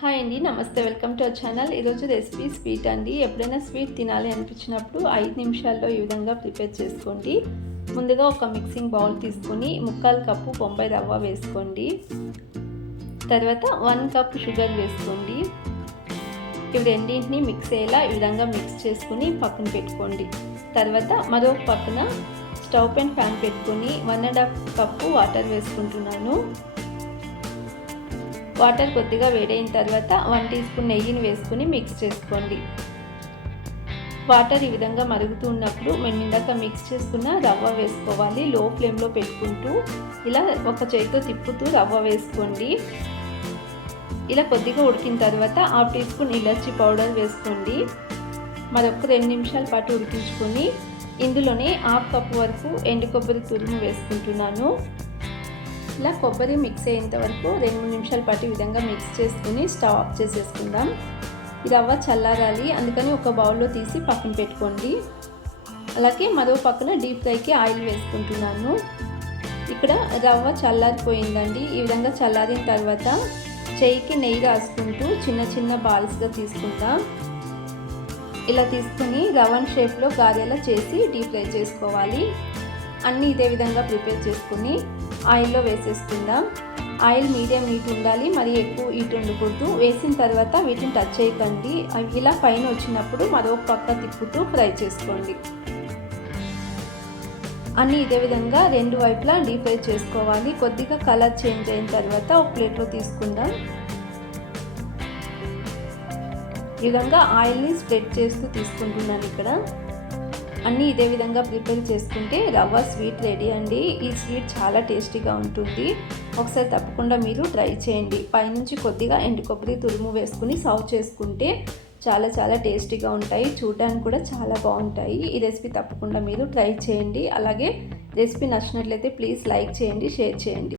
Hi అండి నమస్తే. Welcome to our channel. ఈరోజు రెసిపీ స్వీట్ అండి. ఎప్పుడైనా స్వీట్ తినాలి అనిపించినప్పుడు ఐదు నిమిషాల్లో ఈ విధంగా ప్రిపేర్ చేసుకోండి. ముందుగా ఒక మిక్సింగ్ బౌల్ తీసుకొని ముక్కాలు కప్పు బొంబాయి రవ్వ వేసుకోండి. తర్వాత వన్ కప్ షుగర్ వేసుకోండి. ఇవి రెండింటిని మిక్స్ అయ్యేలా ఈ విధంగా మిక్స్ చేసుకుని పక్కన పెట్టుకోండి. తర్వాత మరో పక్కన స్టవ్ పైన ఫ్యాన్ పెట్టుకొని one and half cup water వేసుకుంటున్నాను. వాటర్ కొద్దిగా వేడైన తర్వాత వన్ టీ స్పూన్ నెయ్యిని వేసుకుని మిక్స్ చేసుకోండి. వాటర్ ఈ విధంగా మరుగుతూ ఉన్నప్పుడు మేము ఇందాక మిక్స్ చేసుకున్న రవ్వ వేసుకోవాలి. లో ఫ్లేమ్లో పెట్టుకుంటూ ఇలా ఒక చేతితో తిప్పుతూ రవ్వ వేసుకోండి. ఇలా కొద్దిగా ఉడికిన తర్వాత హాఫ్ టీ స్పూన్ ఇలాచి పౌడర్ వేసుకోండి. మరొక రెండు నిమిషాల పాటు ఉడికించుకొని ఇందులోనే హాఫ్ కప్ వరకు ఎండు కొబ్బరి తురుము వేసుకుంటున్నాను. ఇలా కొబ్బరి మిక్స్ అయ్యేంత వరకు రెండు మూడు నిమిషాల పాటు ఈ విధంగా మిక్స్ చేసుకుని స్టవ్ ఆఫ్ చేసేసుకుందాం. ఈ రవ్వ చల్లారాలి. అందుకని ఒక బౌల్లో తీసి పక్కన పెట్టుకోండి. అలాగే మరో పక్కన డీప్ ఫ్రైకి ఆయిల్ వేసుకుంటున్నాను. ఇక్కడ రవ్వ చల్లారిపోయిందండి. ఈ విధంగా చల్లారిన తర్వాత చెయ్యికి నెయ్యి రాసుకుంటూ చిన్న చిన్న బాల్స్గా తీసుకుందాం. ఇలా తీసుకుని రవన్ షేప్లో గారెలా చేసి డీప్ ఫ్రై చేసుకోవాలి. అన్నీ ఇదే విధంగా ప్రిపేర్ చేసుకుని ఆయిల్లో వేసేసుకుందాం. ఆయిల్ మీడియం హీట్ ఉండాలి మరి ఎక్కువ హీట్ ఉండకూడదు. వేసిన తర్వాత వీటిని టచ్ చేయకండి. అవి ఇలా పైన వచ్చినప్పుడు మరొక పక్క తిప్పుతూ ఫ్రై చేసుకోండి. అన్నీ ఇదే విధంగా రెండు వైపులా డీప్ ఫ్రై చేసుకోవాలి. కొద్దిగా కలర్ చేంజ్ అయిన తర్వాత ఒక ప్లేట్లో తీసుకుందాం. ఈ విధంగా ఆయిల్ని స్ప్రెడ్ చేస్తూ తీసుకుంటున్నాను ఇక్కడ. అన్నీ ఇదే విధంగా ప్రిపేర్ చేసుకుంటే రవ్వ స్వీట్ రెడీ అండి. ఈ స్వీట్ చాలా టేస్టీగా ఉంటుంది. ఒకసారి తప్పకుండా మీరు ట్రై చేయండి. పైనుంచి కొద్దిగా ఎండు కొబ్బరి తురుము వేసుకుని సర్వ్ చేసుకుంటే చాలా చాలా టేస్టీగా ఉంటాయి. చూడడానికి కూడా చాలా బాగుంటాయి. ఈ రెసిపీ తప్పకుండా మీరు ట్రై చేయండి. అలాగే రెసిపీ నచ్చినట్లయితే ప్లీజ్ లైక్ చేయండి షేర్ చేయండి.